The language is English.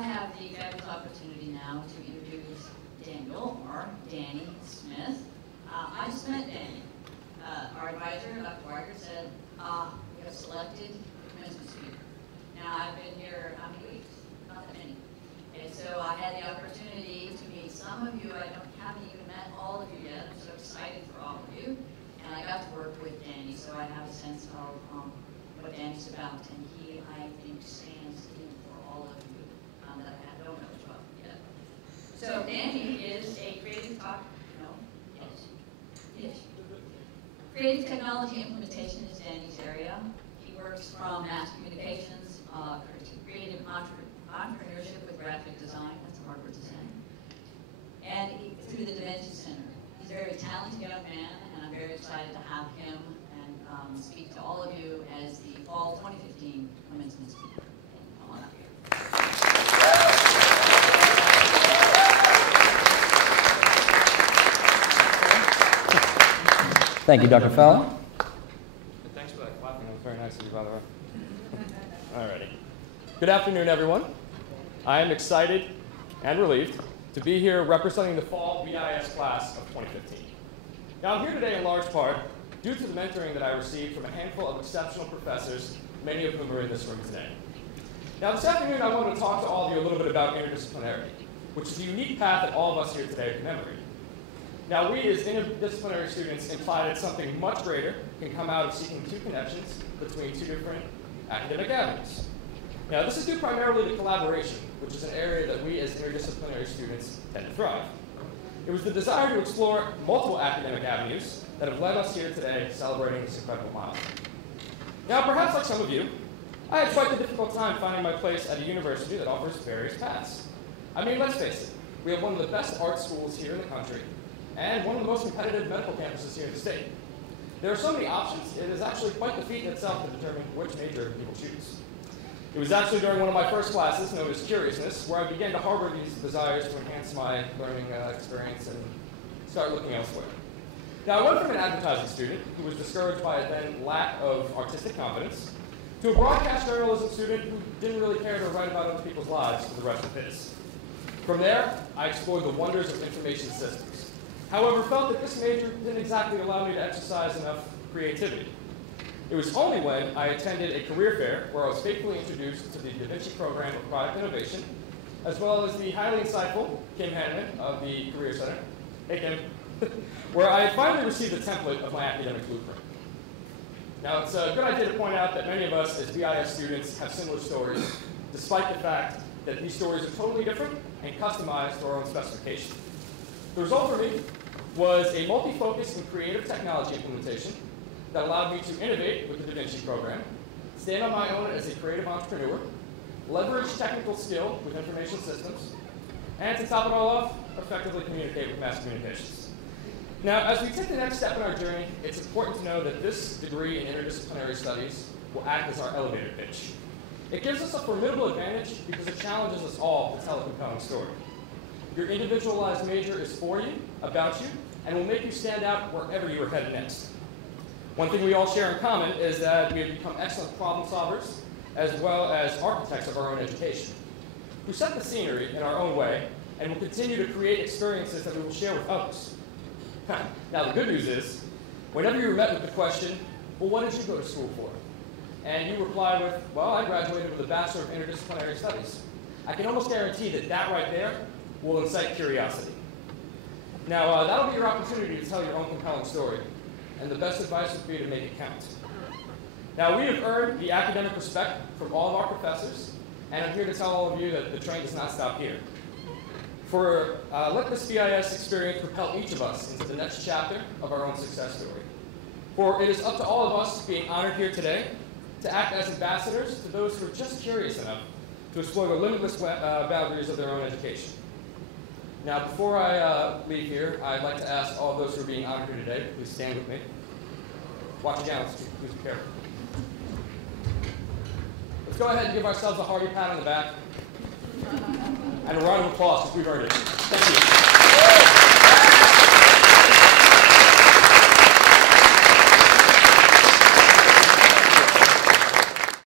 I have the fabulous opportunity now to introduce Daniel, or Danny Smith. I just met Danny. Our advisor, Dr. Weiger, said, we have selected commencement speaker. Now, I've been here how many weeks? Not that many. And so I had the opportunity to meet some of you. I haven't even met all of you yet. I'm so excited for all of you. And I got to work with Danny, so I have a sense of what Danny's about. And he, I think, stands in for all of you that I don't know as well yet. So Danny is a creative technology implementation is Danny's area. He works from mass communications to creative entrepreneurship with graphic design. That's a hard word to say. And through the Dimension Center. He's a very talented young man, and I'm very excited to have him and speak to all of you as the fall 2015 commencement speaker. Come on up here. Thank you, Dr. Fowler. Thanks for that clapping. That was very nice of you, by the way. Alrighty. Good afternoon, everyone. I am excited and relieved to be here representing the fall BIS class of 2015. Now, I'm here today in large part due to the mentoring that I received from a handful of exceptional professors, many of whom are in this room today. Now, this afternoon, I want to talk to all of you a little bit about interdisciplinarity, which is the unique path that all of us here today commemorate. Now, we as interdisciplinary students imply that something much greater can come out of seeking two connections between two different academic avenues. Now, this is due primarily to collaboration, which is an area that we as interdisciplinary students tend to thrive. It was the desire to explore multiple academic avenues that have led us here today celebrating this incredible milestone. Now, perhaps like some of you, I had quite a difficult time finding my place at a university that offers various paths. I mean, let's face it, we have one of the best art schools here in the country, and one of the most competitive medical campuses here in the state. There are so many options, it is actually quite the feat in itself to determine which major people choose. It was actually during one of my first classes, known as Curiousness, where I began to harbor these desires to enhance my learning experience and start looking elsewhere. Now, I went from an advertising student who was discouraged by a then lack of artistic confidence to a broadcast journalism student who didn't really care to write about other people's lives for the rest of his. From there, I explored the wonders of information systems. However, felt that this major didn't exactly allow me to exercise enough creativity. It was only when I attended a career fair where I was faithfully introduced to the Da Vinci program of product innovation, as well as the highly insightful Kim Hanneman of the Career Center, hey Kim, where I finally received a template of my academic blueprint. Now, it's a good idea to point out that many of us as BIS students have similar stories, despite the fact that these stories are totally different and customized to our own specification. The result for me was a multi-focus and creative technology implementation that allowed me to innovate with the Da Vinci program, stand on my own as a creative entrepreneur, leverage technical skill with information systems, and to top it all off, effectively communicate with mass communications. Now, as we take the next step in our journey, it's important to know that this degree in interdisciplinary studies will act as our elevator pitch. It gives us a formidable advantage because it challenges us all to tell a compelling story. Your individualized major is for you, about you, and will make you stand out wherever you are headed next. One thing we all share in common is that we have become excellent problem solvers, as well as architects of our own education, who set the scenery in our own way, and will continue to create experiences that we will share with others. Now, the good news is, whenever you're met with the question, well, what did you go to school for? And you reply with, well, I graduated with a Bachelor of Interdisciplinary Studies. I can almost guarantee that that right there will incite curiosity. Now, that'll be your opportunity to tell your own compelling story, and the best advice would be to make it count. Now, we have earned the academic respect from all of our professors, and I'm here to tell all of you that the train does not stop here. Let this BIS experience propel each of us into the next chapter of our own success story. For it is up to all of us being honored here today to act as ambassadors to those who are just curious enough to explore the limitless boundaries of their own education. Now, before I leave here, I'd like to ask all of those who are being honored here today, please stand with me. Watch your gowns, please be careful. Let's go ahead and give ourselves a hearty pat on the back and a round of applause because we've earned it. Thank you.